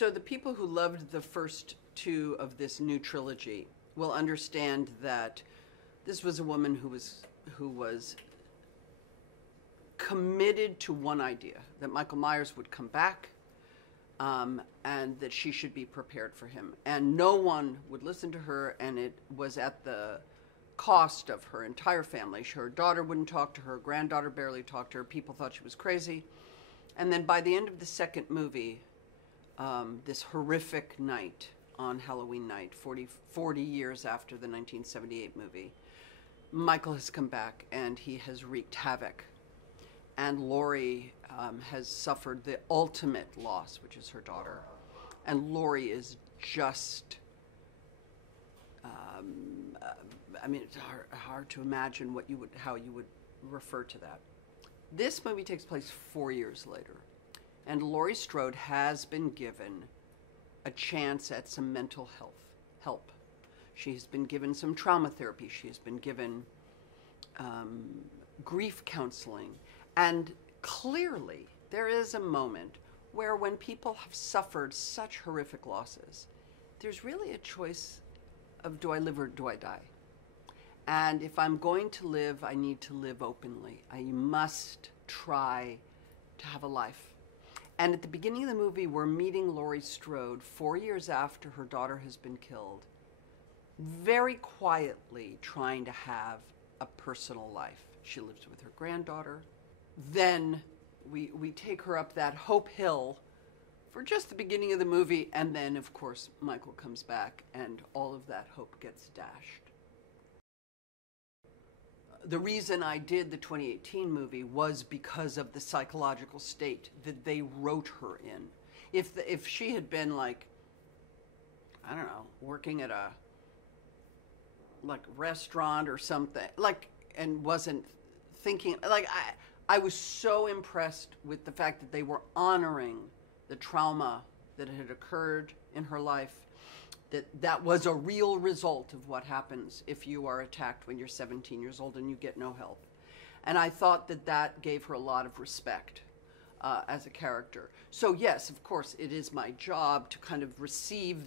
So the people who loved the first two of this new trilogy will understand that this was a woman who was committed to one idea, that Michael Myers would come back, and that she should be prepared for him. And no one would listen to her, and it was at the cost of her entire family. Her daughter wouldn't talk to her, granddaughter barely talked to her, people thought she was crazy. And then by the end of the second movie, this horrific night on Halloween night, 40 years after the 1978 movie, Michael has come back and he has wreaked havoc. And Laurie has suffered the ultimate loss, which is her daughter. And Laurie is just, I mean, it's hard to imagine how you would refer to that. This movie takes place 4 years later. And Laurie Strode has been given a chance at some mental help. She has been given some trauma therapy. She has been given grief counseling. And clearly, there is a moment where when people have suffered such horrific losses, there's really a choice of do I live or do I die? And if I'm going to live, I need to live openly. I must try to have a life. And at the beginning of the movie, we're meeting Laurie Strode 4 years after her daughter has been killed, very quietly trying to have a personal life. She lives with her granddaughter. Then we take her up that Hope Hill for just the beginning of the movie, and then, of course, Michael comes back, and all of that hope gets dashed. The reason I did the 2018 movie was because of the psychological state that they wrote her in. If she had been like, I don't know, working at a restaurant or something, and wasn't thinking, I was so impressed with the fact that they were honoring the trauma that had occurred in her life, that was a real result of what happens if you are attacked when you're 17 years old and you get no help. And I thought that gave her a lot of respect as a character. So yes, of course, it is my job to kind of receive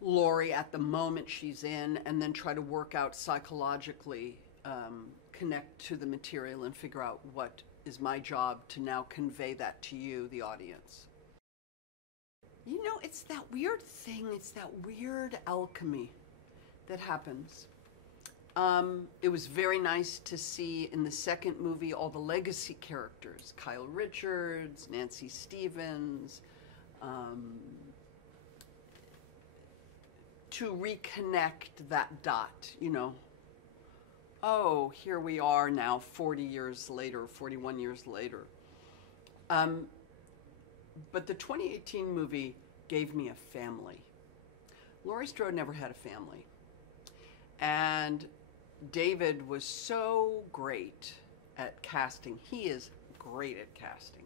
Laurie at the moment she's in and then try to work out psychologically, connect to the material and figure out what is my job to now convey that to you, the audience. You know, it's that weird thing, it's that weird alchemy that happens. It was very nice to see in the second movie all the legacy characters, Kyle Richards, Nancy Stevens, to reconnect that dot, you know. Oh, here we are now 40 years later, 41 years later. But the 2018 movie gave me a family. Laurie Strode never had a family. And David was so great at casting. He is great at casting.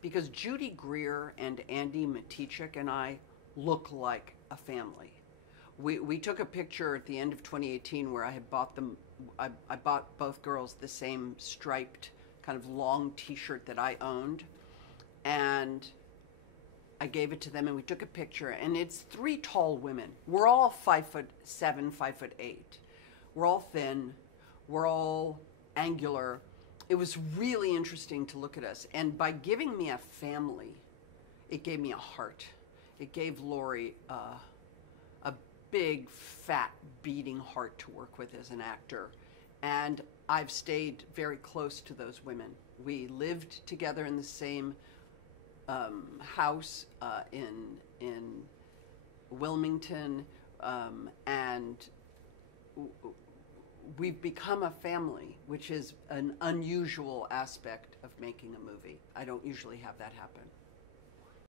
Because Judy Greer and Andy Matichak and I look like a family. We took a picture at the end of 2018 where I had bought them, I bought both girls the same striped kind of long t-shirt that I owned. And I gave it to them and we took a picture, and it's three tall women. We're all 5'7", 5'8". We're all thin, we're all angular. It was really interesting to look at us. And by giving me a family, it gave me a heart. It gave Laurie a big, fat, beating heart to work with as an actor. And I've stayed very close to those women. We lived together in the same house in Wilmington, and we've become a family, which is an unusual aspect of making a movie. I don't usually have that happen.